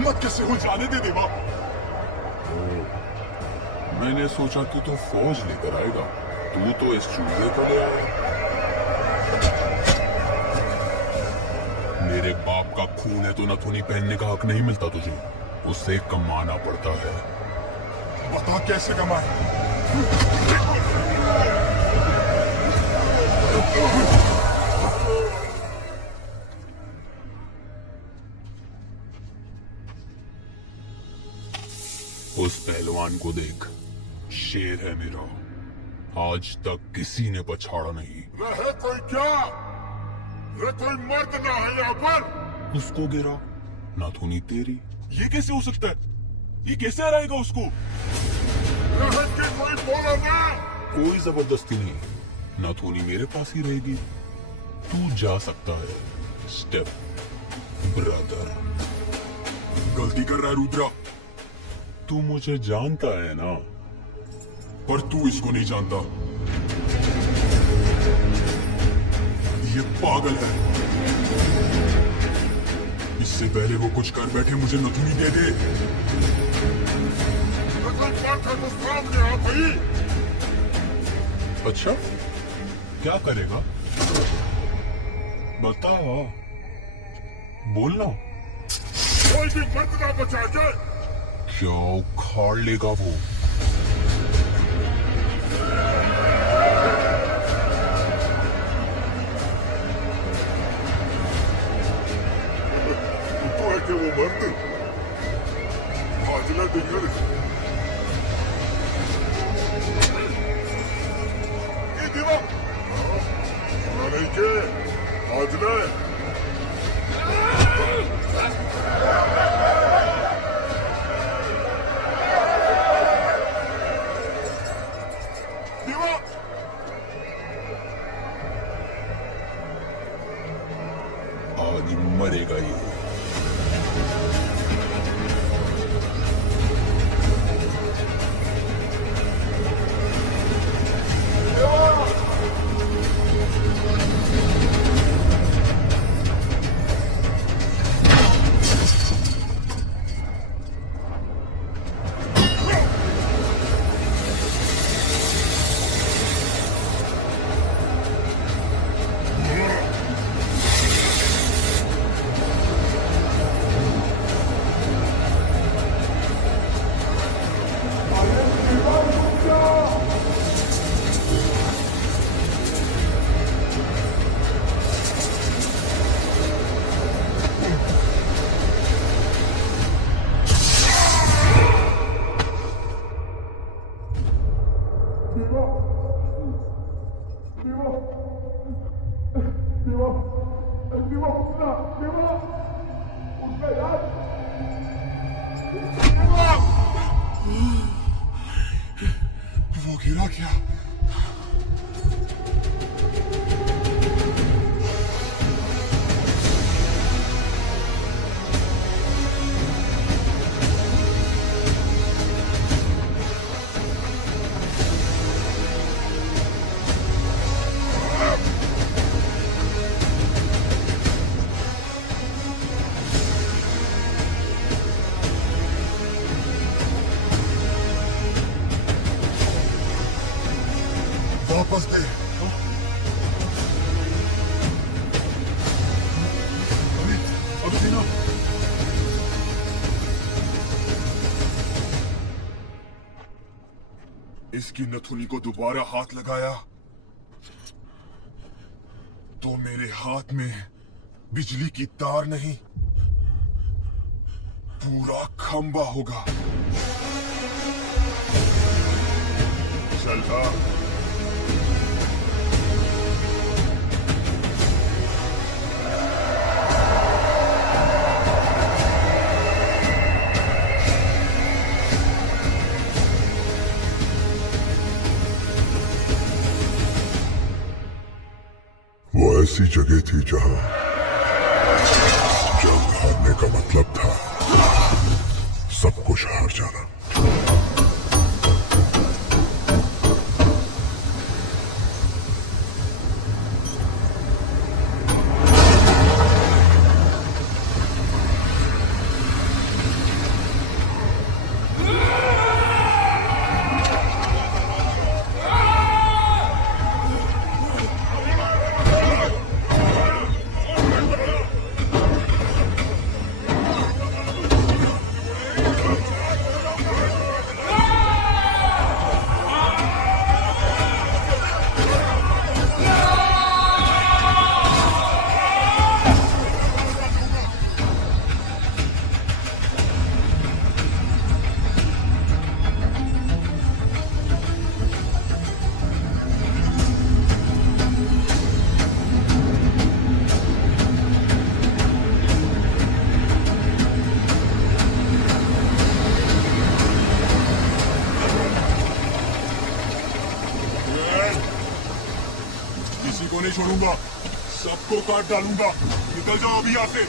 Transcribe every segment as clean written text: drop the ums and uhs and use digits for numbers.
हिम्मत कैसे हो? जाने दे देवा। मैंने सोचा कि तू फौज लेकर आएगा, तू तो इस चूहे को ले आया। मेरे बाप का खून है तो नथुनी पहनने का हक नहीं मिलता तुझे, उससे कमाना पड़ता है। बता कैसे कमाए? उस पहलवान को देख, शेर है मेरा, आज तक किसी ने पछाड़ा नहीं। रहे कोई क्या? ये कोई मर्द ना है यहाँ पर। उसको गिरा, नाथुनी तेरी। ये कैसे हो सकता है? ये कैसे हराएगा उसको? रहे कि कोई बोला ना। कोई जबरदस्ती नहीं, नाथुनी मेरे पास ही रहेगी। तू जा सकता है, स्टेप ब्रदर। गलती कर रहा है रुद्रा। तू मुझे जानता है ना, पर तू इसको नहीं जानता। ये पागल है। इससे पहले वो कुछ कर बैठे मुझे नथुनी दे दे। तो सामने आ गई। अच्छा, क्या करेगा? बताओ, बोलना। कोई भी मर्द ना बचा के। क्या उखाड़ लेगा वो? तो है कि वो मर्द हाजला दिगर। ये दीवा नहीं के हाजला है। आज मरेगा ये। वो गिरा क्या? वापस दे। अब देना। इसकी नथुनी को दोबारा हाथ लगाया तो मेरे हाथ में बिजली की तार नहीं, पूरा खंबा होगा। चलता ऐसी जगह थी जहां जंग हारने का मतलब था सब कुछ हार जाना। डालूंगा, सबको काट डालूंगा। निकल जाओ अभी यहाँ से।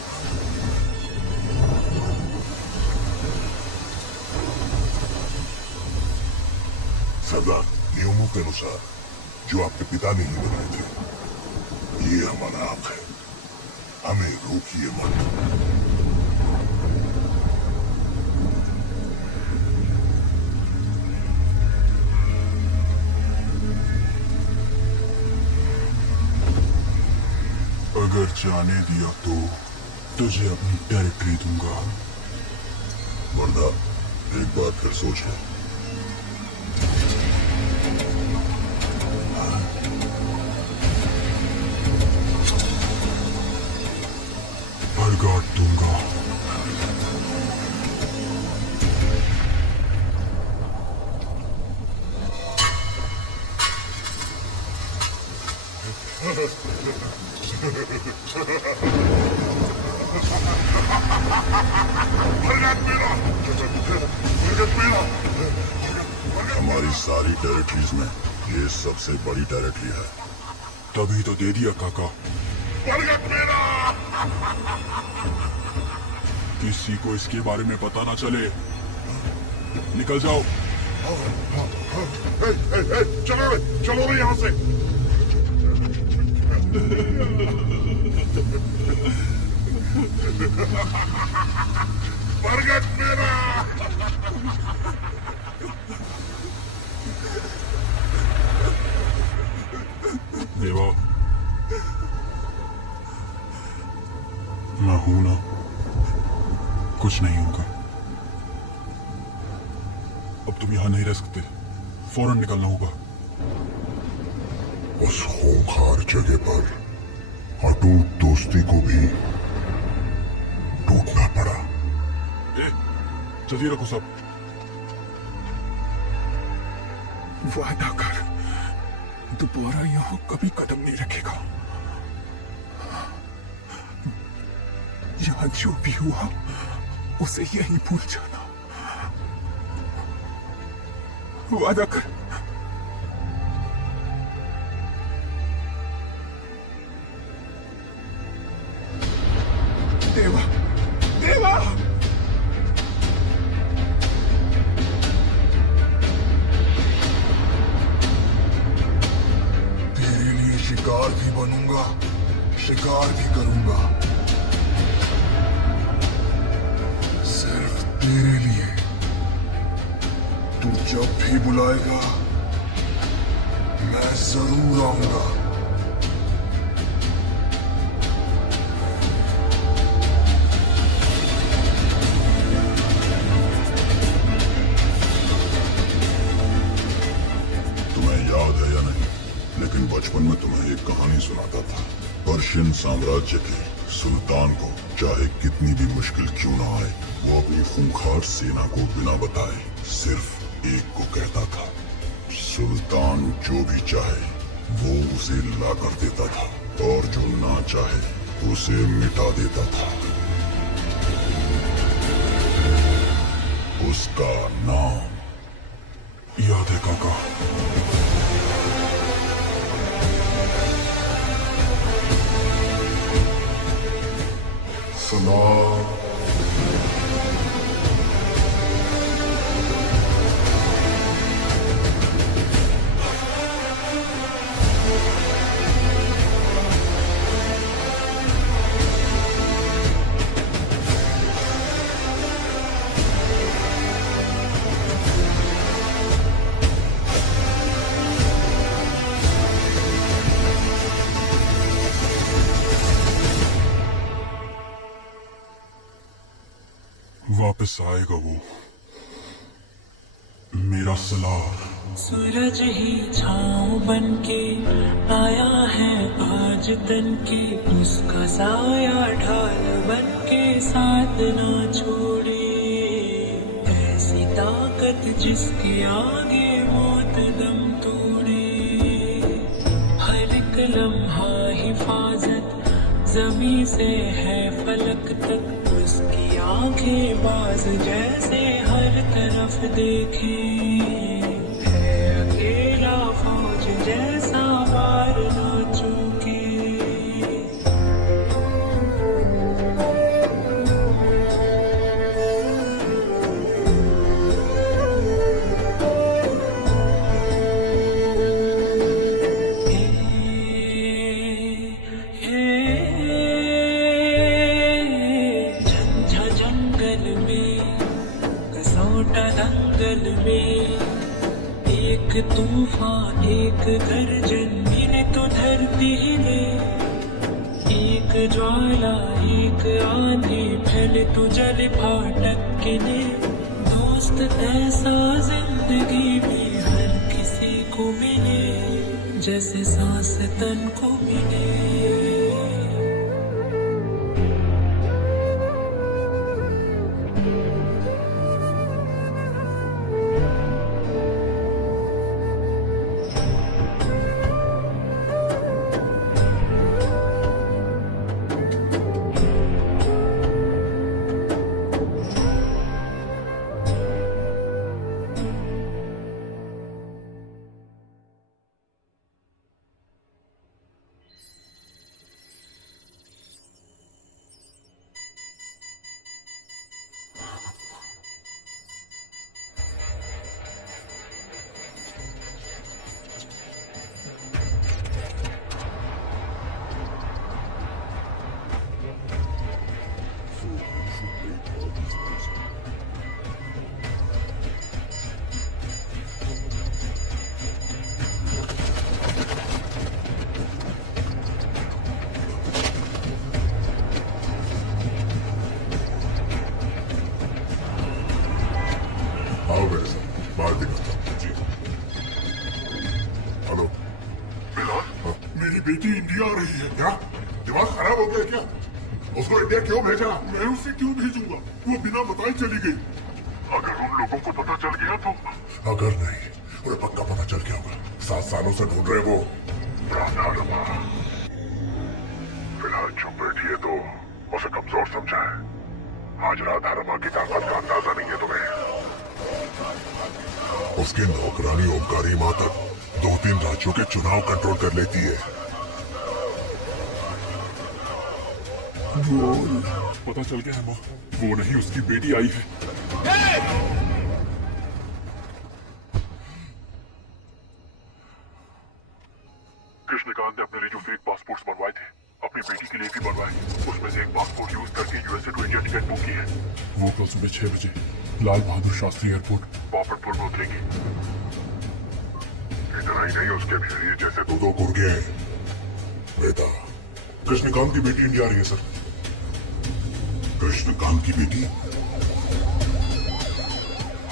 सरदार, नियमों के अनुसार जो आपके पिता ने ही बनाए थे, ये हमारा हक है, हमें रोकिए मत। अगर जाने दिया तो तुझे अपनी टेरिटरी दूंगा, वरना एक बार फिर सोच ले। बरगाड़ दूंगा। हमारी सारी टेरिटरीज में ये सबसे बड़ी टेरिटरी है। तभी तो दे दिया काका। किसी को इसके बारे में पता ना चले। निकल जाओ। चलो चलो यहाँ से। बरगद मेरा। देवा, मैं हूं ना, कुछ नहीं होगा। अब तुम यहां नहीं रह सकते, फौरन निकलना होगा। उस खूंखार जगह पर अटूट दोस्ती को भी टूटना पड़ा। जल्दी रखो सब। वादा कर, दोबारा यहां कभी कदम नहीं रखेगा। यहां जो भी हुआ उसे यही भूल जाना। वादा कर। देवा, देवा! तेरे लिए शिकार भी बनूंगा, शिकार भी करूंगा, सिर्फ तेरे लिए। तू जब भी बुलाएगा मैं जरूर आऊंगा। लेकिन बचपन में तुम्हें एक कहानी सुनाता था। पर्शियन साम्राज्य के सुल्तान को चाहे कितनी भी मुश्किल क्यों ना आए, वो अपनी खूंखार सेना को बिना बताए सिर्फ एक को कहता था। सुल्तान जो भी चाहे वो उसे ला कर देता था, और जो ना चाहे उसे मिटा देता था। उसका नाम याद है काका? सलाम। वापस आएगा वो, मेरा सलार। सूरज ही छाँव बनके आया है आज तन के, उसका साया ढाल बनके साथ ना छोड़े। ऐसी ताकत जिसके आगे मौत दम तोड़े। हर एक लम्हा हिफाजत जमी से है फलक तक, उसकी आंखें बाज जैसे हर तरफ देखे। है अकेला फौज जैसा वार ना चूके। एक तूफान एक गर्जन मिले तो धरती हिले, एक ज्वाला एक आंधी फैले तो जल फाटक गिरे। दोस्त ऐसा जिंदगी में हर किसी को मिले, जैसे सांस तन को मिले। आओ मेरे साथ, बाहर दिखाता हूँ। जी हेलो बिलाल, हाँ, मेरी बेटी इंडिया आ रही है। क्या दिमाग खराब हो गया क्या? उसको इंडिया क्यों भेजा? मैं उसे क्यों भेजूंगा? वो बिना बताए चली गई। अगर उन लोगों को पता चल गया तो? अगर नहीं, उन्हें पक्का पता चल गया होगा। 7 सालों से ढूंढ रहे वो। राधा रमा, फिलहाल चुप बैठी है तो उसे कमजोर समझा है। आज राधा रमा की ताकत का अंदाजा नहीं है तुम्हें। उसकी नौकरानी ओमकारी माँ तक 2-3 राज्यों के चुनाव कंट्रोल कर लेती है। पता चल गया है माँ, वो नहीं उसकी बेटी आई है। कृष्णकांत ने अपने लिए जो फेक पासपोर्ट्स बनवाए थे, अपनी बेटी के लिए भी बनवाए। उसमें से एक पासपोर्ट यूज करके USA to India ticket book की है। वो कल सुबह 6 बजे लाल बहादुर शास्त्री एयरपोर्ट बापटपुर में उतरेगी। इतना ही नहीं, उसके भेड़िए जैसे दो गुर्गे हैं। बेटा, कृष्णकांत की बेटी इंडिया आ रही है सर। कृष्णकांत की बेटी?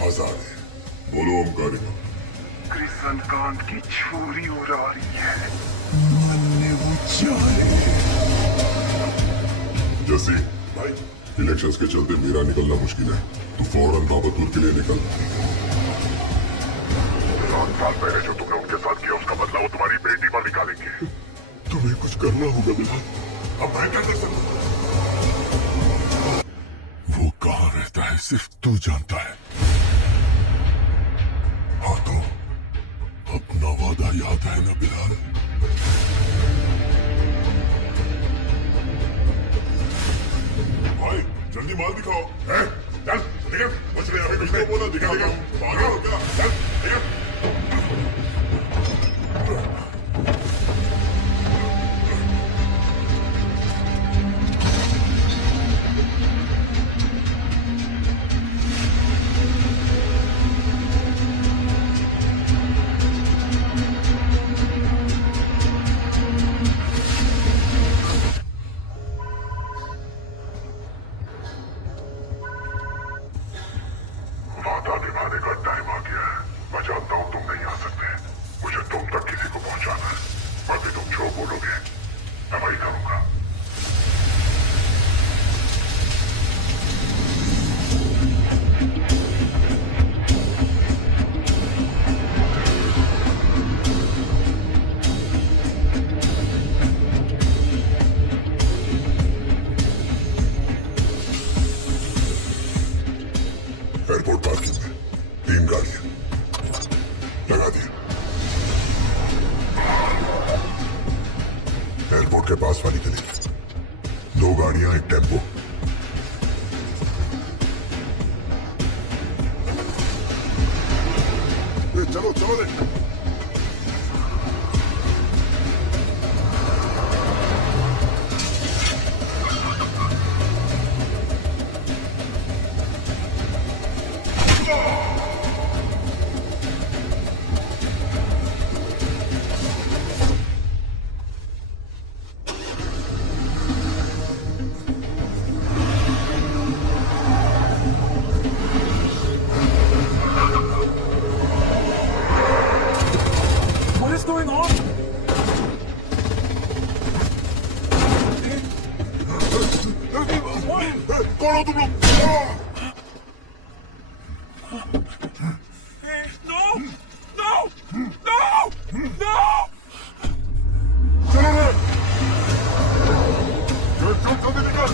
हजारे बोलो ओमकारी माँ। कृष्णकांत की छोरी उड़ा रही है। जैसे भाई, इलेक्शंस के चलते मेरा निकलना मुश्किल है, तो फौरन बाबतपुर के लिए निकल। 7 साल पहले जो तुमने उनके साथ किया उसका बदला वो तुम्हारी बेटी पर निकालेंगे। तुम्हें कुछ करना होगा बिलाल। अब मैं क्या कर सकता हूँ? वो कहाँ रहता है सिर्फ तू जानता है। हाँ तो अपना वादा याद है ना बिलाल? भाई जल्दी माल दिखाओ। है? चल निकल, मुझे अभी कुछ नहीं बोला। दिखा चल निकल। वादा निभाने का टाइम आ गया है। मैं जानता हूँ तुम नहीं आ सकते, मुझे तुम तक किसी को पहुंचाना है। बाकी तुम जो बोलोगे मैं वही करूंगा। एयरपोर्ट पार्किंग में 3 गाड़ियां लगा दी। एयरपोर्ट के पास वाली गली में 2 गाड़ियां, एक टेम्पो। चलो चलो रे। कौन हो तुम लोग? No! No! No! No! चलो रे! चल जल्दी निकल!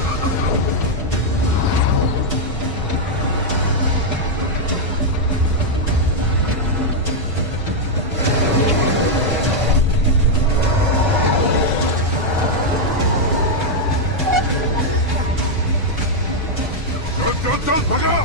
चल भगा!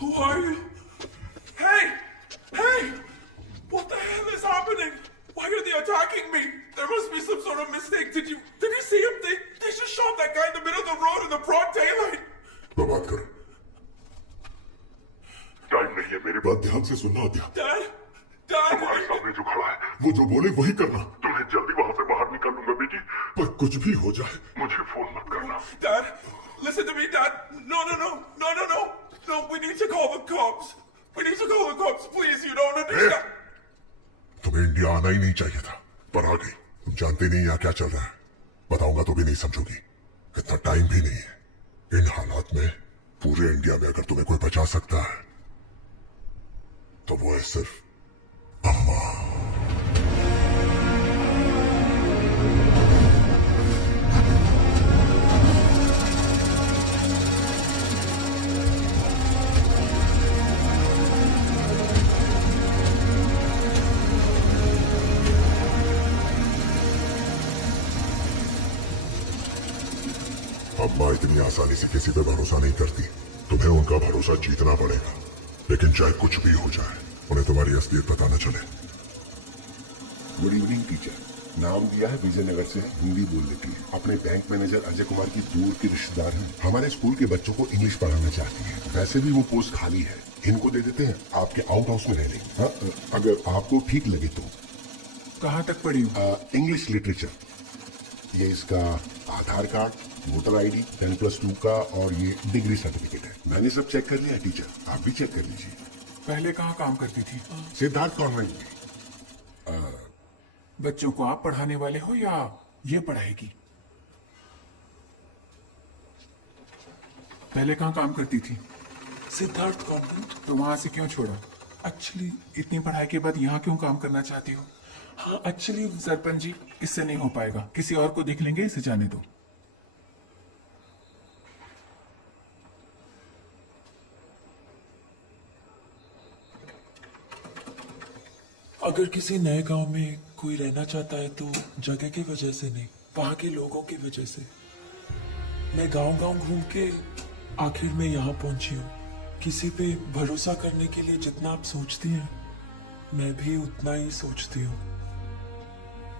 Who are you? Hey! Hey! What the hell is happening? Why are they attacking me? There must be some sort of mistake. Did you see him? They just shot that guy in the middle of the road in the broad daylight. बात कर। Time नहीं है, मेरी बात ध्यान से सुनना आद्या। Dad? Dad? तुम्हारे सामने जो खड़ा है, वो जो बोले वही करना। तुम्हें जल्दी वहाँ से बाहर निकालूंगा बेटी, पर कुछ भी हो जाए मुझे फोन मत करना। Dad? Listen to me, Dad. No. No, we need to call the cops. We need to call the cops, please. You don't understand. तुम्हें इंडिया आना ही नहीं चाहिए था, पर आ गई। तुम जानते नहीं यहाँ क्या चल रहा है। बताऊंगा तो भी नहीं समझोगी। इतना टाइम भी नहीं है। इन हालात में पूरे इंडिया में अगर तुम्हें कोई बचा सकता है तो वो है सिर्फ अम्मा। अम्मा इतनी आसानी से किसी पे भरोसा नहीं करती। तुम्हें उनका भरोसा जीतना पड़ेगा, लेकिन चाहे कुछ भी हो जाए उन्हें तुम्हारी असलियत पता न चले। Good evening teacher. नाम दिया है विजयनगर से, हिंदी बोल लेती है। अपने बैंक मैनेजर अजय कुमार की दूर की रिश्तेदार हैं। हमारे स्कूल के बच्चों को इंग्लिश पढ़ाना चाहती है। वैसे भी वो पोस्ट खाली है, इनको दे देते हैं, आपके आउट हाउस में रह लेंगे। हाँ, अगर आपको ठीक लगे तो। कहाँ तक पढ़ी हूँ? English literature. ये इसका आधार कार्ड, वोटर आईडी, 10+2 का और ये डिग्री सर्टिफिकेट है। मैंने सब चेक कर लिया टीचर, आप भी चेक कर लीजिए। पहले कहाँ काम करती थी? सिद्धार्थ कॉन्वेंट में। बच्चों को आप पढ़ाने वाले हो या ये पढ़ाएगी? पहले कहाँ काम करती थी? सिद्धार्थ कॉन्वेंट। तो वहां से क्यों छोड़ा? एक्चुअली इतनी पढ़ाई के बाद यहाँ क्यों काम करना चाहती हो? हाँ एक्चुअली सरपंच जी, इससे नहीं हो पाएगा, किसी और को देख लेंगे, इसे जाने दो। अगर किसी नए गांव में कोई रहना चाहता है तो जगह की वजह से नहीं, वहां के लोगों की वजह से। मैं गांव-गांव घूम के आखिर में यहाँ पहुंची हूँ। किसी पे भरोसा करने के लिए जितना आप सोचती हैं, मैं भी उतना ही सोचती हूँ।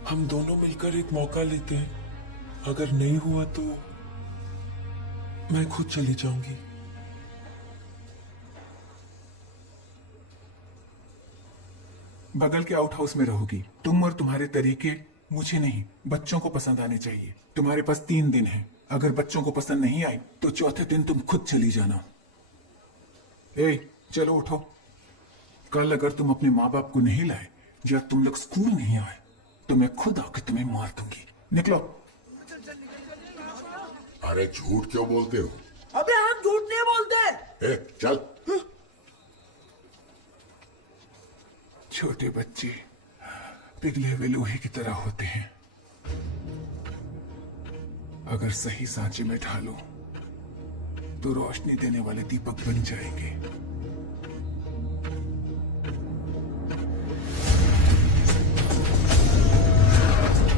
हम दोनों मिलकर एक मौका लेते हैं। अगर नहीं हुआ तो मैं खुद चली जाऊंगी। बगल के आउट हाउस में रहोगी। तुम और तुम्हारे तरीके मुझे नहीं, बच्चों को पसंद आने चाहिए। तुम्हारे पास 3 दिन है, अगर बच्चों को पसंद नहीं आई तो चौथे दिन तुम खुद चली जाना। चलो उठो। कल अगर तुम अपने माँ बाप को नहीं लाए या तुम लोग स्कूल नहीं आए तो मैं खुद आकर तुम्हें मार दूंगी। निकलो। अरे झूठ क्यों बोलते हो? अबे हम झूठ नहीं बोलते। चल। छोटे बच्चे पिघले हुए लोहे की तरह होते हैं, अगर सही सांचे में ढालो तो रोशनी देने वाले दीपक बन जाएंगे।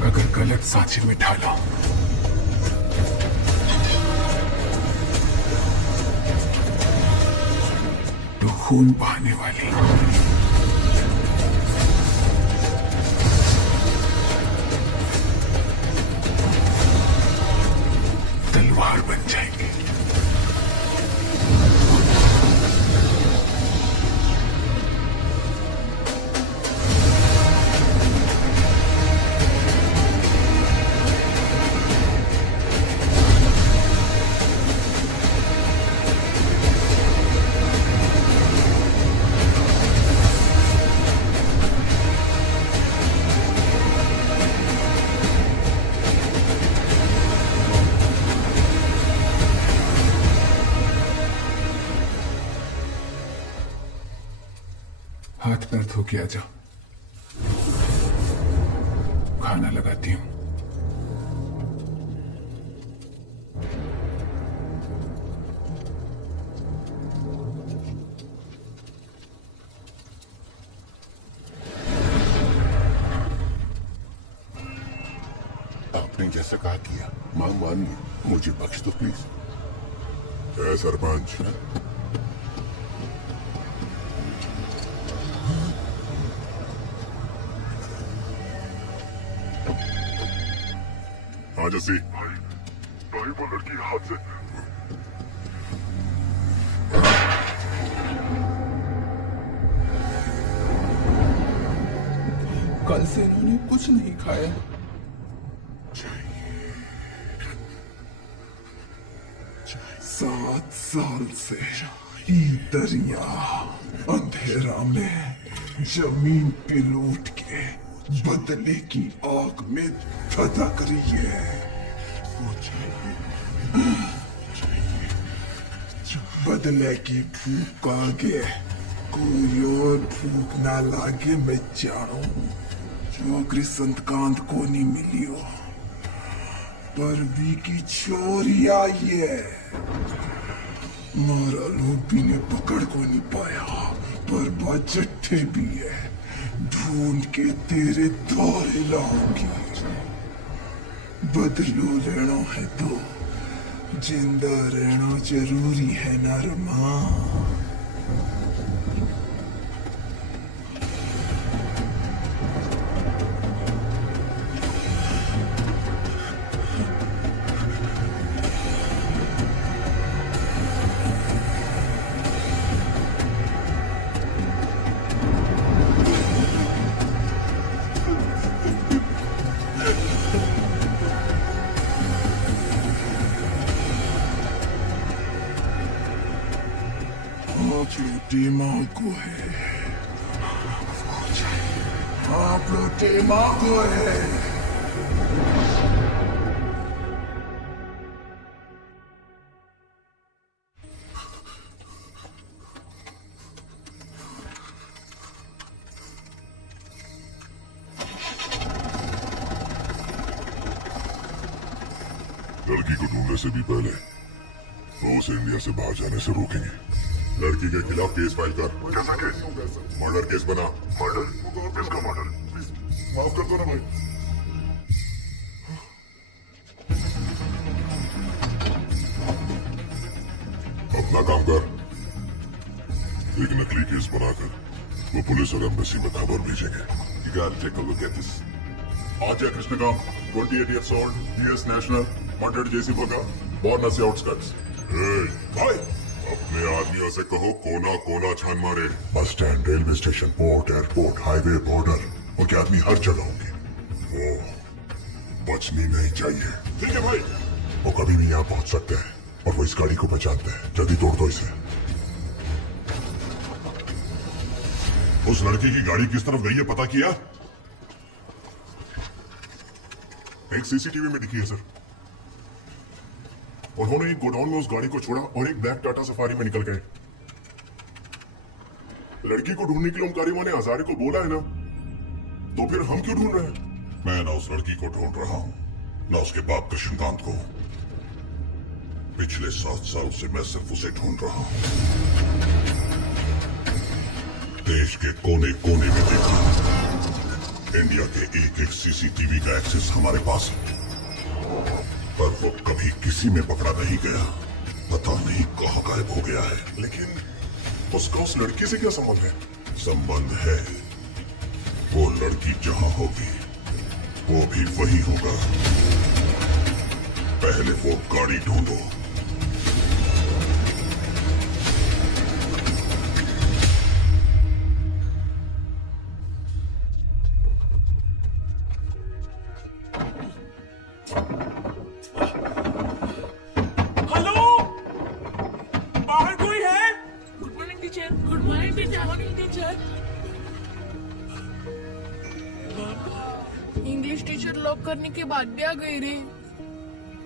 अगर गलत सांचे में ढालो तो खून बहाने वाली पहाड़ बन जाएंगे। हाथ पैर धो के आ जाओ, खाना लगाती हूँ। आपने जैसा कहा किया, मां मान ली, मुझे बख्श दो प्लीज। जय सरपंच। हाँ जैसी भाई वो लड़की हाथ से कल से इन्होंने कुछ नहीं खाया। 7 साल से दरिया अंधेरा में जमीन पे लूट के बदले की आग में धधक रही है। बदले की भूख आगे कोई और भूख ना लागे मैं जाऊं। चौकरी संतकांत को नहीं मिली हो, पर भी की चोरी आई है। मारा लोभी ने पकड़ को नहीं पाया, पर बजट्ठे भी है। ढूंढ के तेरे दौरे लाऊंगी। बदलू लेना है तो जिंदा रहना जरूरी है नरमा। लूटे माँ को है, आप लूटे माँ को है। लड़की को ढूंढने से भी पहले वो उसे इंडिया से बाहर जाने से रोकेंगे। लड़की के खिलाफ केस फाइल कर। कैसा केस? मर्डर केस बना। मर्डर? किसका मर्डर? प्लीज माफ कर दो ना भाई। अपना काम कर। एक नकली केस बनाकर वो पुलिस और एम्बेसी में खबर भेजेंगे। You gotta take a look at this. Ajay Krishnakant, 28 years old, US national, murdered JC Bhaga, born Nasi outskirts. Hey, भाई अपने आदमियों से कहो कोना कोना छान मारे। Bus stand, railway station, port, airport, highway, border, उनके आदमी हर जगह होंगे। वो बचनी नहीं चाहिए। ठीक है भाई। वो कभी भी यहाँ पहुंच सकते हैं और वो इस गाड़ी को पहचानते हैं। जल्दी तोड़ दो इसे। उस लड़की की गाड़ी किस तरफ गई है पता किया? एक सीसीटीवी में दिखी है सर। उन्होंने एक गोडाउन में उस गाड़ी को छोड़ा और एक ब्लैक टाटा सफारी में निकल गए। लड़की को ढूंढने के लिए ओमकारी मां ने हजारे को बोला है ना, तो फिर हम क्यों ढूंढ रहे हैं? मैं ना उस लड़की को ढूंढ रहा हूं, ना उसके बाप कृष्णकांत को। पिछले 7 साल से मैं सिर्फ उसे ढूंढ रहा हूं। देश के कोने कोने में देखा, इंडिया के एक सीसीटीवी का एक्सेस हमारे पास है, पर वो कभी किसी में पकड़ा नहीं गया। पता नहीं कहां गायब हो गया है। लेकिन उसका उस लड़की से क्या संबंध है? संबंध है। वो लड़की जहां होगी वो भी वही होगा। पहले वो गाड़ी ढूंढो। हेलो, बाहर कोई है? Good morning teacher. Good morning teacher. Morning teacher. English teacher lock करने के बाद भी आ गई रे।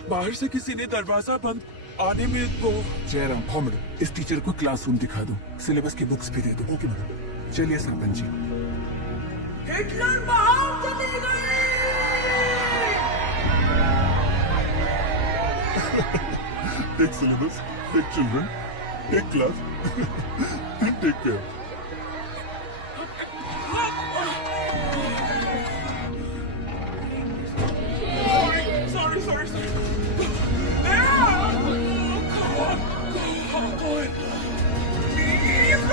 बाहर से किसी ने दरवाजा बंद आने में तो जयराम, फॉर्मड, इस टीचर को क्लासरूम दिखा दो, सिलेबस की बुक्स भी दे दो। Okay madam. चलिए सरपंच जी। हिटलर बाहर चली गई। Take syllabus, take children, take class, take care. Sorry. Yeah! Come on. Please.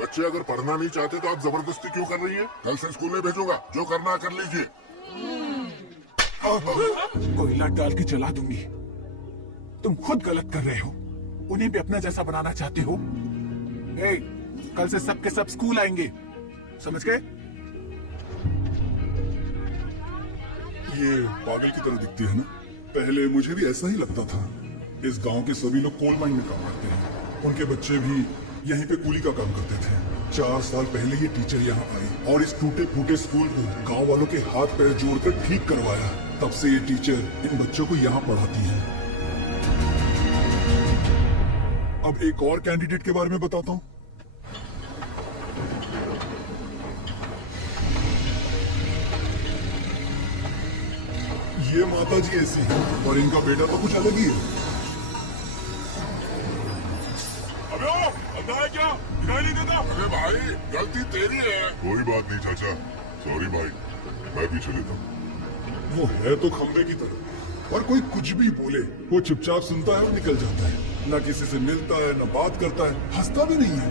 बच्चे अगर पढ़ना नहीं चाहते तो आप जबरदस्ती क्यों कर रही हैं? कल से स्कूल में भेजूंगा, जो करना है कर लीजिए। कोयला डाल के जला दूंगी। तुम खुद गलत कर रहे हो, उन्हें भी अपना जैसा बनाना चाहते हो। ए, कल से सब के सब स्कूल आएंगे, समझ गए? ये पागल की तरह दिखती है ना? पहले मुझे भी ऐसा ही लगता था। इस गांव के सभी लोग कोल माइन में काम करते हैं, उनके बच्चे भी यहीं पे कूली का काम करते थे। 4 साल पहले ये टीचर यहाँ आई और इस टूटे फूटे स्कूल को गांव वालों के हाथ पैर जोड़कर ठीक करवाया। तब से ये टीचर इन बच्चों को यहाँ पढ़ाती है। अब एक और कैंडिडेट के बारे में बताता हूँ। ये माता जी ऐसी है और इनका बेटा तो कुछ अलग ही है। अबे ओ, अंधा है क्या? दिखाई नहीं देता? अरे भाई, गलती तेरी है। कोई बात नहीं चाचा, सॉरी भाई, मैं पीछे लेता हूँ। वो है तो खंबे की तरह, और कोई कुछ भी बोले वो चुपचाप सुनता है और निकल जाता है। ना किसी से मिलता है, ना बात करता है, हंसता भी नहीं है।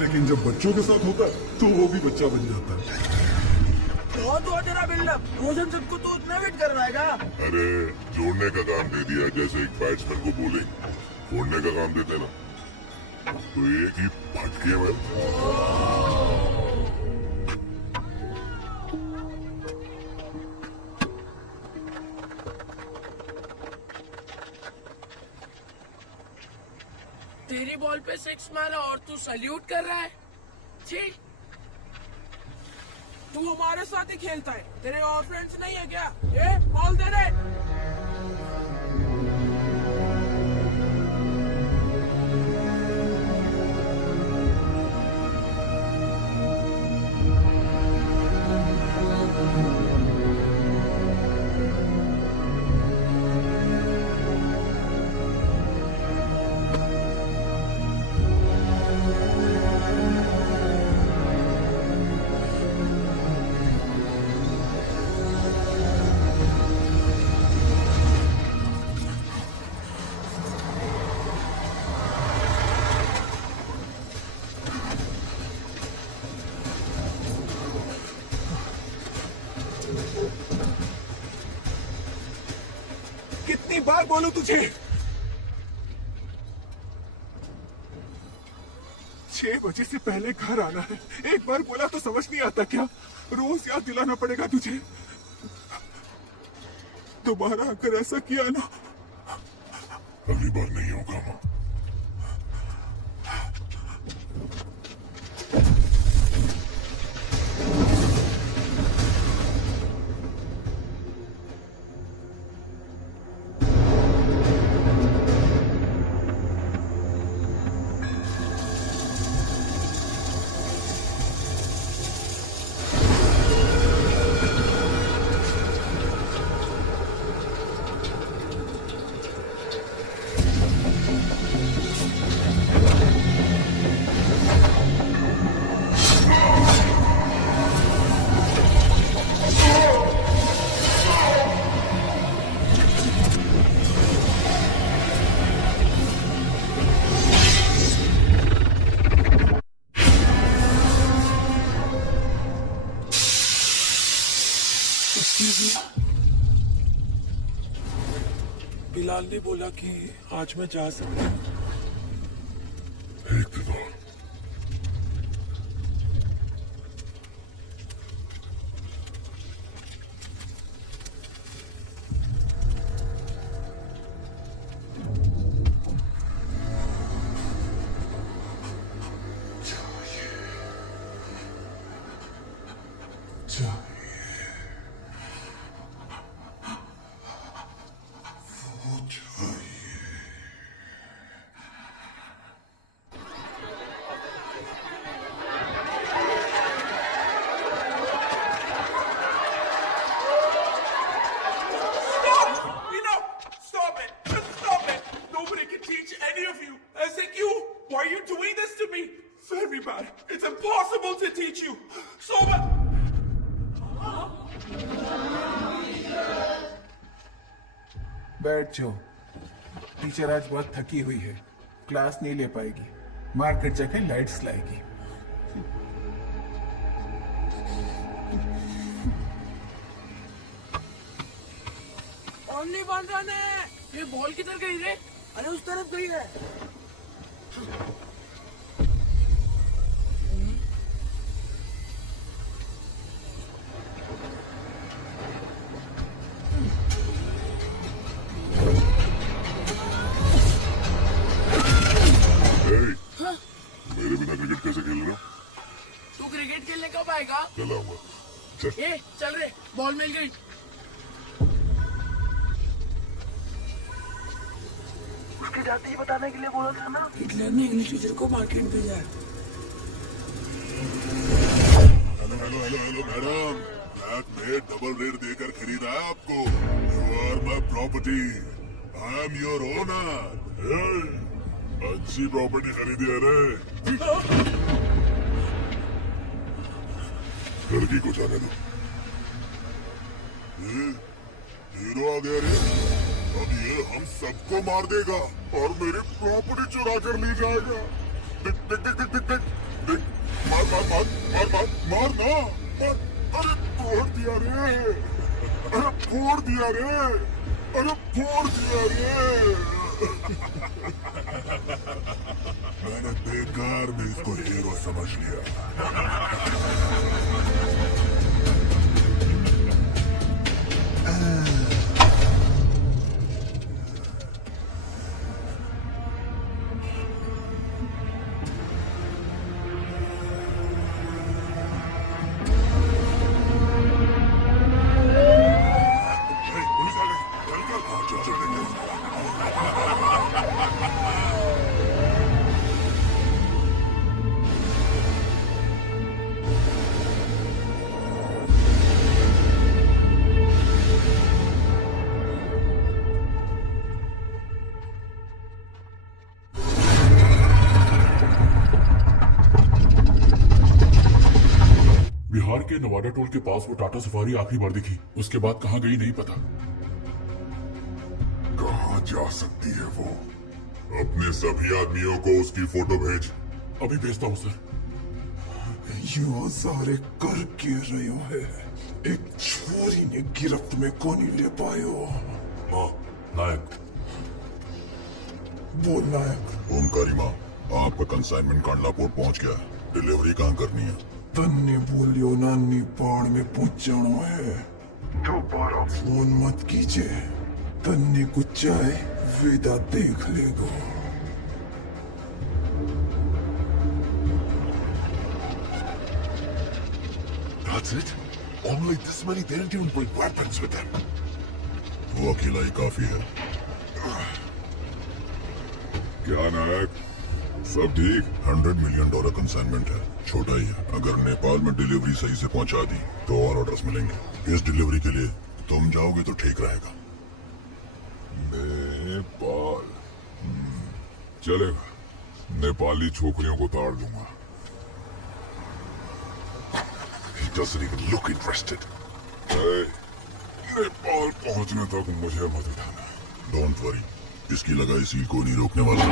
लेकिन जब बच्चों के साथ होता है तो वो भी बच्चा बन जाता है। बहुत हुआ तेरा बिल्डअप। रोशन सबको तो उतना वेट कर रहा है क्या? अरे जोड़ने का काम दे दिया, जैसे एक बैट्समैन को बोले फोड़ने का काम देते ना, तो एक ही फटके में। तेरी बॉल पे 6 मारा और तू सल्यूट कर रहा है? छी। तू हमारे साथ ही खेलता है, तेरे और फ्रेंड्स नहीं है क्या? ए, बॉल दे दे। कितनी बार बोलूं तुझे? 6 बजे से पहले घर आना है। एक बार बोला तो समझ नहीं आता क्या? रोज याद दिलाना पड़ेगा तुझे। दोबारा अगर ऐसा किया ना, अगली बार नहीं होगा माँ। बिलाल ने बोला कि आज मैं जा सकता हूँ। एक दिन और Stop! Enough! Stop it! Just stop it! Nobody can teach any of you. As in you. Why are you doing this to me? Very bad. It's impossible to teach you. So bad. बैठ जाओ। Teacher आज बहुत थकी हुई है, class नहीं ले पाएगी। मार्केट जाके लाइट्स लाएगी। ओनली वन रन है। ये बॉल किधर गई रे? अरे उस तरफ गई है। मेरे बिना क्रिकेट कैसे खेल रहा? तू क्रिकेट खेलने कब आएगा? चला हुआ चल। ए चल रे, बॉल मिल गई। उसके जाते ही बताने के लिए बोला था ना। हिटलर ने इंग्लिश टीचर को मार्केट भेजा है। Hello hello hello hello madam, flat में डबल रेट देकर खरीदा है आपको। You are my property, I am your owner. अच्छी प्रॉपर्टी खरीदी है रे। लड़की को जाने दो। ये हीरो आ गया रे। अब ये हम सबको मार देगा और मेरी प्रॉपर्टी चुरा कर ले जाएगा। टिक टिक टिक टिक टिक टिक टिक। मार मार मार मार मार मार ना मार। अरे फोड़ दिया रे, अरे फोड़ दिया रे, अरे फोड़ दिया रे। मैंने बेकार में इसको हीरो समझ लिया। पुलिस आ गई, चल चल चल चल। बिहार के नवादा टोल के पास वो टाटा सफारी आखिरी बार दिखी, उसके बाद कहाँ गई नहीं पता। कहाँ जा सकती है वो? अपने सभी आदमियों को उसकी फोटो भेज। अभी भेजता हूँ सर। यो सारे कर के रहे है, एक छोरी ने गिरफ्त में कौन ही ले पायो। हाँ नायक। बोल नायक। ओमकारी माँ, आपका कंसाइनमेंट कांडला पोर्ट पहुंच गया। डिलीवरी कहाँ करनी है? तन्ने बोलियो नानी पहाड़ में पहुंचना है। दोबारा फोन मत कीजिए, तन्ने को चाहे वेदा देख लेगा। That's it? Only this many? They didn't even bring weapons with them. वो अकेला ही काफी है। क्या नायक, सब ठीक? $100 मिलियन कंसाइनमेंट है, छोटा ही है। अगर नेपाल में डिलीवरी सही से पहुंचा दी तो और ऑर्डर्स मिलेंगे। इस डिलीवरी के लिए तुम जाओगे तो ठीक रहेगा। नेपाल चलेगा, नेपाली छोकरियों को ताड़ दूंगा। He doesn't even look interested. Hey, Nepal पहुंचने तक मुझे मत उठाना। Don't worry, इसकी लगाई सील को नहीं रोकने वाला।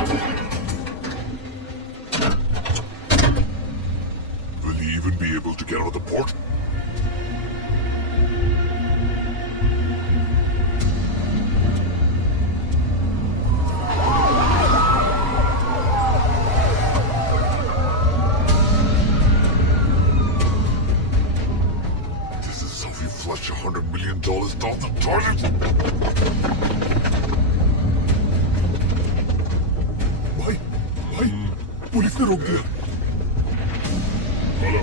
Will he even be able to get out of the port? of the toilet. भाई, भाई, पुलिस ने रोक दिया। हेलो।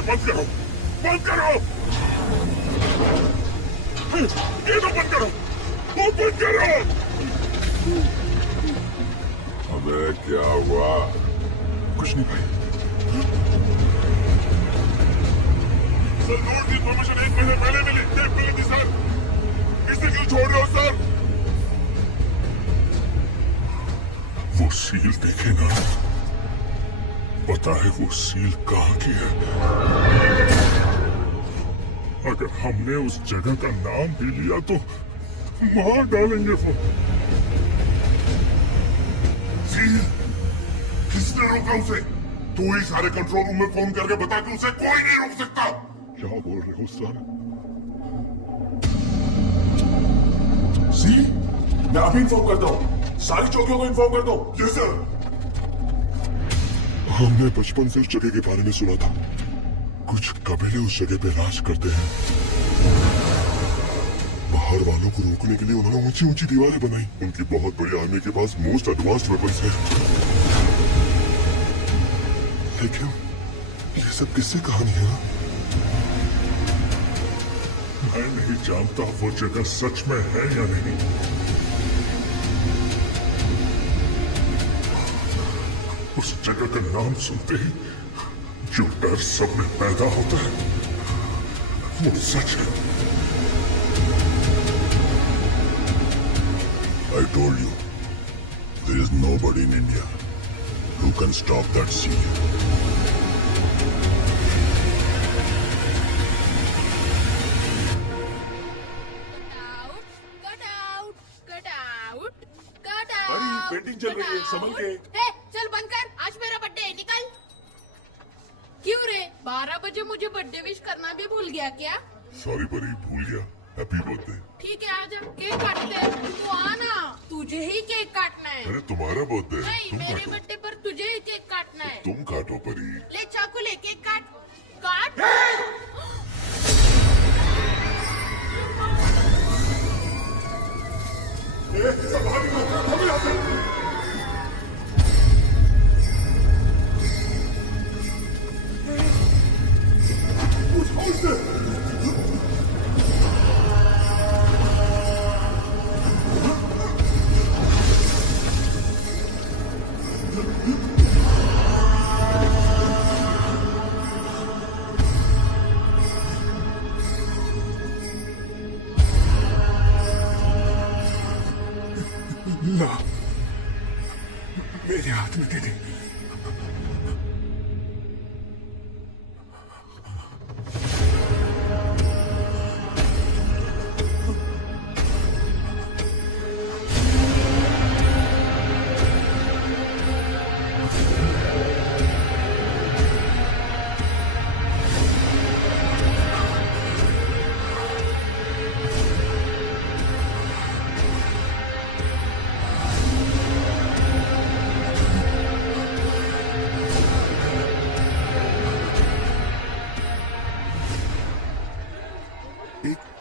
बंद करो, बंद करो। ये तो बंद करो, वो बंद करो। अबे क्या हुआ? कुछ नहीं भाई। सर, लोड की इन्फॉर्मेशन 1 महीने पहले मिली। टेप मिली थी सर। इसे क्यों छोड़ रहे हो सर? वो सील देखे ना, पता है वो सील कहाँ की है? अगर हमने उस जगह का नाम भी लिया तो मार डालेंगे वो। सील किसने रोका उसे? तू ही सारे कंट्रोल रूम में फोन करके बता कि उसे कोई नहीं रोक सकता। क्या बोल रहे हो सर? सील, मैं अभी इन्फॉर्म करता हूँ। सारी चौकियों को इन्फॉर्म कर दो। Yes sir. हमने बचपन से उस जगह के बारे में सुना था। कुछ कबीले उस जगह पे राज करते हैं। बाहर वालों को रोकने के लिए उन्होंने ऊंची ऊंची दीवारें बनाई। उनकी बहुत बड़ी आर्मी के पास मोस्ट एडवांस्ड वेपन्स है। लेकिन ये सब किससे कहानी है? मैं नहीं जानता वो जगह सच में है या नहीं। उस जगह का नाम सुनते ही जो डर सब में पैदा होता है वो सच है। I told you, there is nobody in India who can stop that seal. Painting चल रही है, संभल के। चल बंद कर, आज मेरा बर्थडे है, निकल। क्यों रे, 12 बजे मुझे बर्थडे विश करना भी भूल गया क्या? सॉरी परी, भूल गया। Happy birthday. ठीक है, आजा केक काटते हैं। तू आना, तुझे ही केक काटना है। अरे तुम्हारा बर्थडे है, नहीं, तुम मेरे काटो। बर्थडे पर तुझे ही केक काटना है। तुम काटो परी। ले चाकू ले, केक काट काट। ना, मेरे हाथ में दे दे।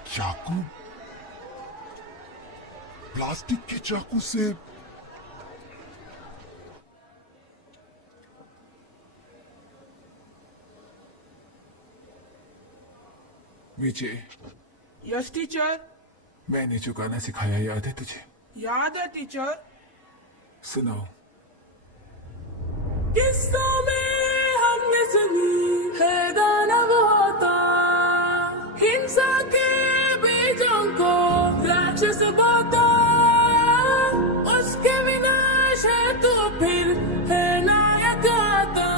चाकू, प्लास्टिक के चाकू से विजय, यस टीचर। मैंने जो गाना सिखाया याद है तुझे? याद है टीचर। सुनाओ। किस्सों में हमने सुनी है गाना वो होता, हिंसा के बीजों को राक्षस बोता, उसके विनाश है तो फिर है नायक आता,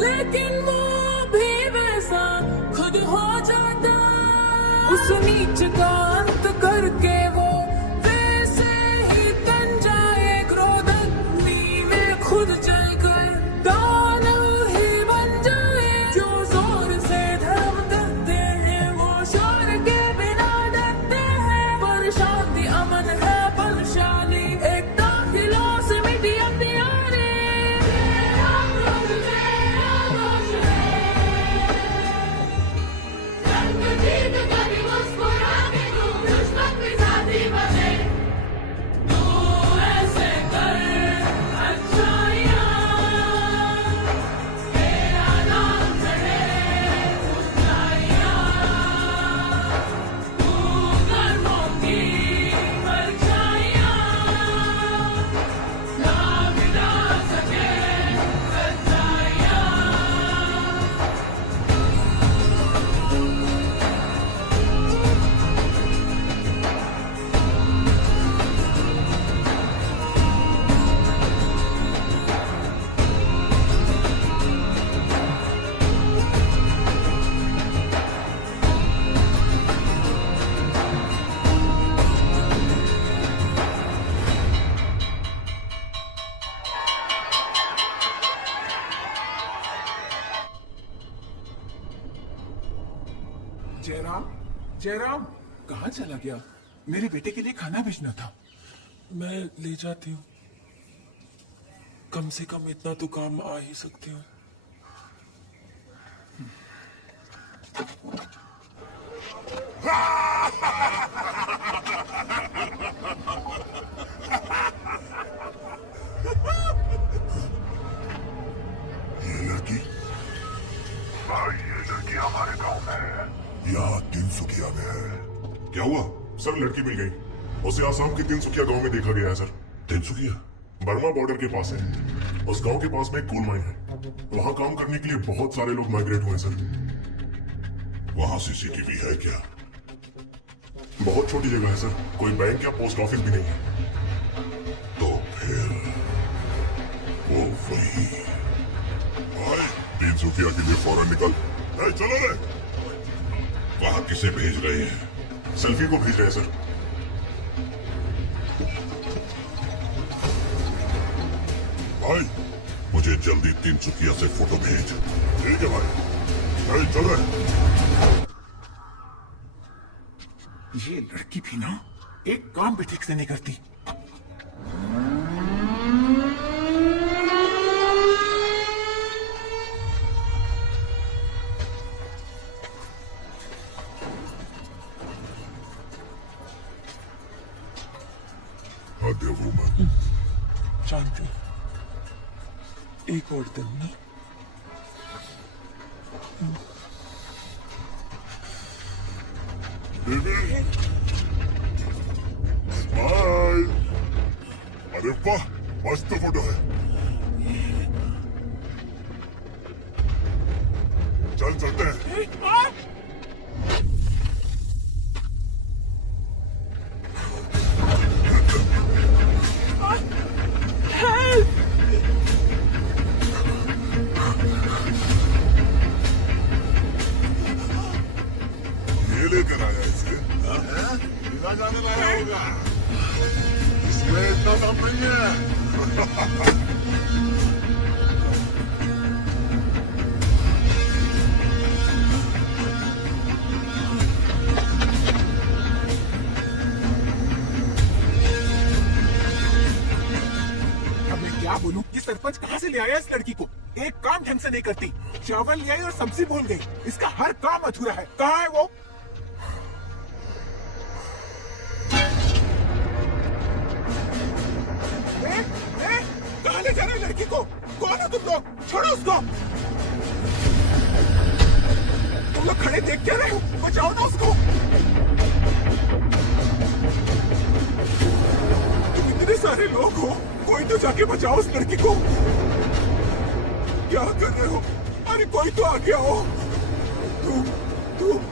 लेकिन वो भी वैसा खुद हो जाता, उस नीच का अंत करके वो वैसे ही तन जाए, क्रोध अग्नि में खुद जलकर दानव ही बन जाए, जो जोर से धर्म करते हैं वो शोर के बिना डरते हैं, पर शांति अमन है बलशाली, एक जयराम, जयराम कहाँ चला गया? मेरे बेटे के लिए खाना भेजना था। मैं ले जाती हूँ, कम से कम इतना तो काम आ ही सकती हूँ। ये लड़की, भाई ये लड़की हमारे गांव में है, यहाँ तिनसुकिया में है। क्या हुआ सर? लड़की मिल गई। उसे आसाम के तिनसुकिया गांव में देखा गया है सर। तिनसुकिया बर्मा बॉर्डर के पास है। उस गांव के पास में एक कोल माइन है। वहाँ काम करने के लिए बहुत सारे लोग माइग्रेट हुए हैं सर। वहाँ सीसीटीवी है क्या? बहुत छोटी जगह है सर, कोई बैंक या पोस्ट ऑफिस भी नहीं है। तो फिर वो वही। भाई तिनसुकिया के लिए फौरन निकल। चलो रे। वहाँ किसे भेज रहे हैं? सेल्फी को भेज रहे हैं सर। भाई मुझे जल्दी तिनसुकिया से फोटो भेज। ठीक है भाई, चल रहे। ये लड़की भी ना एक काम भी ठीक से नहीं करती। जानती हूँ, एक और दिन ना। स्माइल। अरे वाह, मस्त फोटो है। चल चलते हैं। ये लेकर आया इसे? बिना जाने लाया होगा। इसमें इतना दम नहीं है। क्या बोलूं? ये सरपंच कहाँ से ले आया इस लड़की को? एक काम ढंग से नहीं करती, चावल ले आई और सब्जी भूल गई। इसका हर काम अधूरा है। कहाँ है वो? कहाँ ले जा रहे लड़की को? कौन है तुम लोग? छोड़ो उसको। तुम लोग खड़े देख क्या रहे हो? बचाओ ना उसको। तुम इतने सारे लोग हो, कोई तो जाके बचाओ उस लड़की को। क्या कर रहे हो? अरे कोई तो आ गया हो। तुम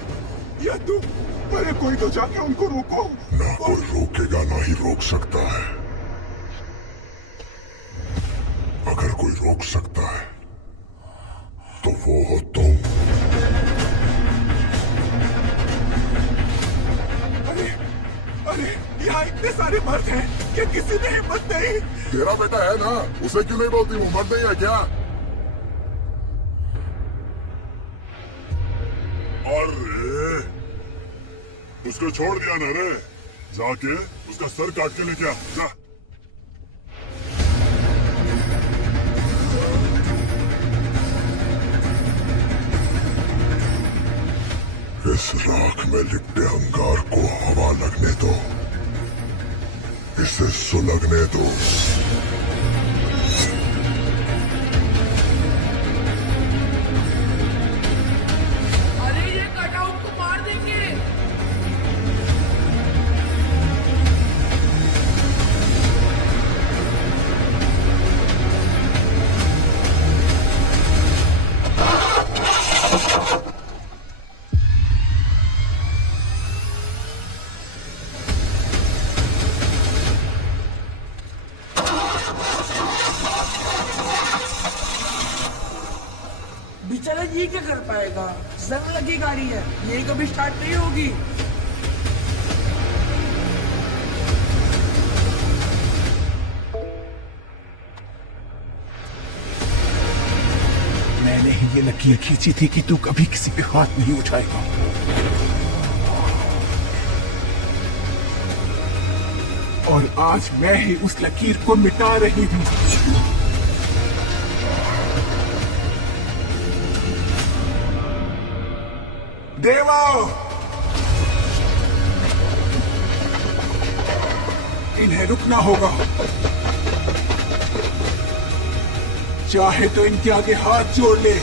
अरे कोई तो जाके उनको रोको। ना कोई रोकेगा ना ही रोक सकता है। अगर कोई रोक सकता है तो वो हो तुम। अरे यहाँ इतने सारे मर्द हैं कि किसी में हिम्मत नहीं। तेरा बेटा है ना, उसे क्यों नहीं बोलती? वो मर्द नहीं है क्या? अरे उसको छोड़ दिया ना रे, जाके उसका सर काट के लेके आ जा। इस राख में लिपटे अंगार को हवा लगने दो, इसे सुलगने दो। अरे ये कटआउट को मार देंगे। बेचारा ये क्या कर पाएगा? जंग लगी गाड़ी है, ये कभी स्टार्ट नहीं होगी। मैंने ही ये लकीर खींची थी कि तू कभी किसी पे हाथ नहीं उठाएगा। और आज मैं ही उस लकीर को मिटा रही हूँ। देवा, इन्हें रुकना होगा। चाहे तो इनके आगे हाथ जोड़ ले।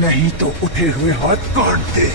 नहीं तो उठे हुए हाथ काट दे।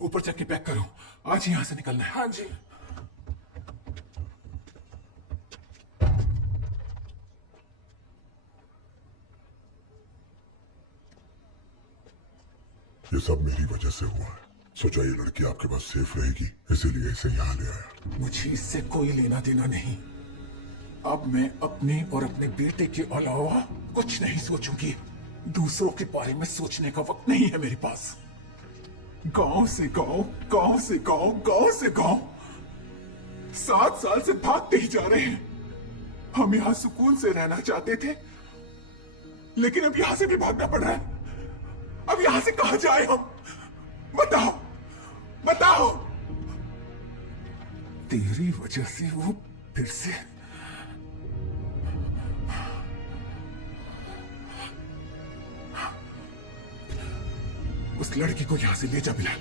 ऊपर चक्की पैक करो, आज ही यहां से निकलना है। हाँ जी। ये सब मेरी वजह से हुआ है। सोचा ये लड़की आपके पास सेफ रहेगी, इसीलिए इसे यहाँ ले आया। मुझे इससे कोई लेना देना नहीं। अब मैं अपने और अपने बेटे के अलावा कुछ नहीं सोचूंगी। दूसरों के बारे में सोचने का वक्त नहीं है मेरे पास। गांव से गांव, गांव से गांव, गांव से गांव 7 साल से भागते ही जा रहे हैं। हम यहां सुकून से रहना चाहते थे, लेकिन अब यहां से भी भागना पड़ रहा है। अब यहां से कहां जाए हम? बताओ, बताओ। तेरी वजह से वो फिर से उस लड़की को यहां से ले जा बिलाल।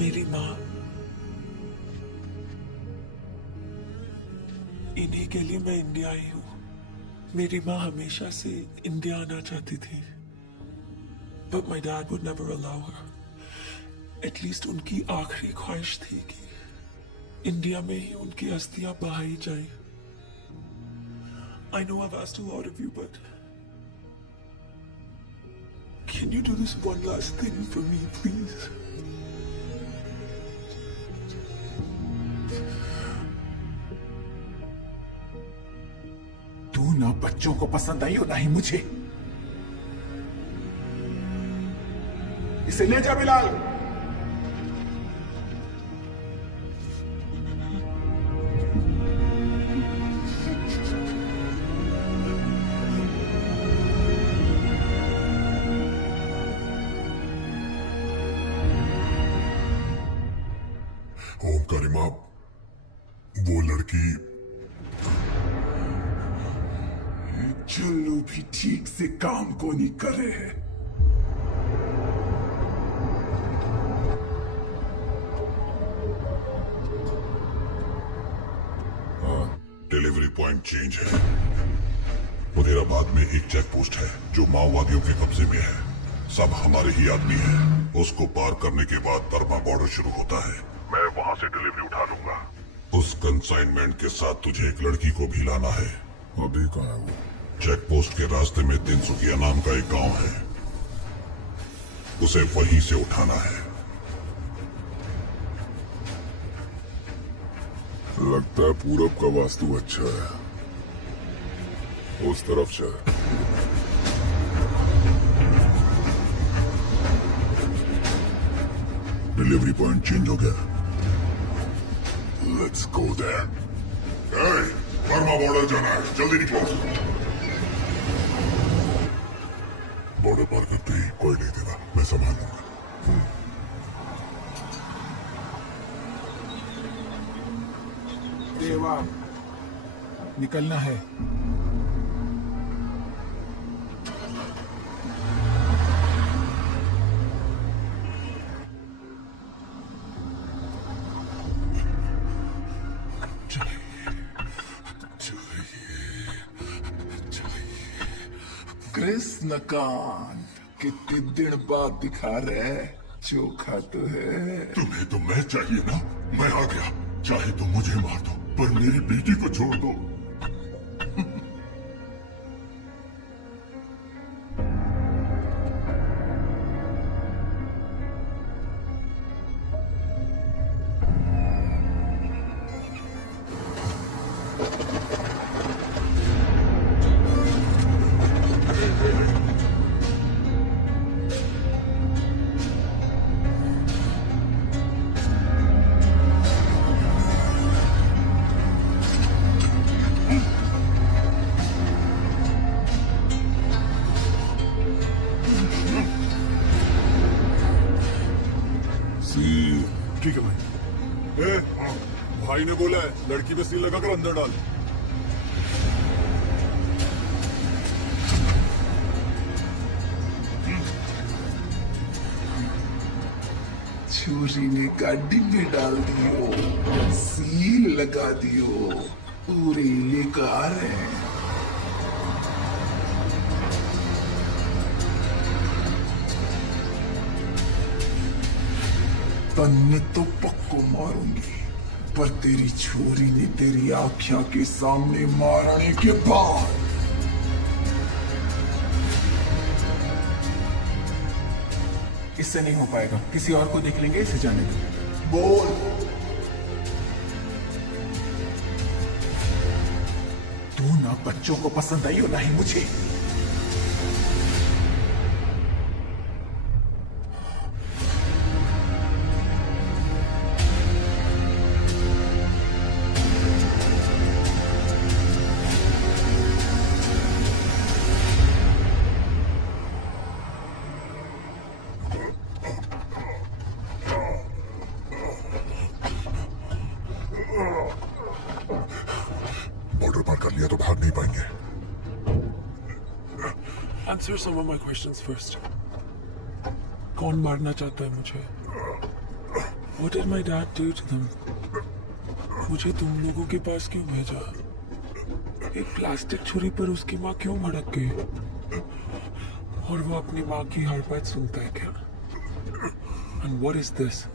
मेरी माँ इन्हीं के लिए मैं इंडिया आई हूँ। मेरी माँ हमेशा से इंडिया आना चाहती थी, but my dad would never allow her. At least उनकी आखिरी ख्वाहिश थी कि इंडिया में ही उनकी अस्थियां बहाई जाए। I know I've asked a lot of you, but can you do this one last thing for me, please? तू ना बच्चों को पसंद आई हो ना ही मुझे। इसे ले जा बिलाल। ओमकारी माँ, वो लड़की चल्लू भी ठीक से काम को नहीं कर रहे हैं। डिलीवरी पॉइंट चेंज है। मुदीराबाद में एक चेक पोस्ट है जो माओवादियों के कब्जे में है। सब हमारे ही आदमी हैं। उसको पार करने के बाद बर्मा बॉर्डर शुरू होता है। मैं वहां से डिलीवरी उठा लूंगा। उस कंसाइनमेंट के साथ तुझे एक लड़की को भी लाना है। अभी कहाँ है वो? चेक पोस्ट के रास्ते में 300 नाम का एक गांव है, उसे वहीं से उठाना है। लगता है पूरब का वास्तु अच्छा है, उस तरफ चल। डिलीवरी पॉइंट चेंज हो गया। Let's go there. Burma border जाना है, जल्दी निकलो। बॉर्डर पार करते ही कोई नहीं देगा, मैं संभाल लूंगा। देवा, निकलना है। कृष्णकांत, कितने दिन बाद दिखा रहे, चोखा तो है। तुम्हें तो मैं चाहिए ना, मैं आ गया। चाहे तो मुझे मार दो, पर मेरी बेटी को छोड़ दो। ठीक है भाई। भाई ने बोला है लड़की पे सील लगाकर अंदर डाल। छुरी ने गाड़ी में डाल दी हो। लगा दियो, पूरी लेकर तन्ने तो पक्को मारूंगी, पर तेरी छोरी ने तेरी आँखिया के सामने मारने के बाद इससे नहीं हो पाएगा, किसी और को देख लेंगे, इसे जाने दो। बोल। तू ना बच्चों को पसंद आई हो ना ही मुझे। बॉर्डर पार कर लिया तो भाग नहीं पाएंगे। Answer some of my questions first. कौन मारना चाहता है मुझे? What did my dad do to them? मुझे तुम लोगों के पास क्यों भेजा? एक प्लास्टिक छुरी पर उसकी माँ क्यों भड़क गई? और वो अपनी माँ की हर बात सुनता है क्या? And what is this?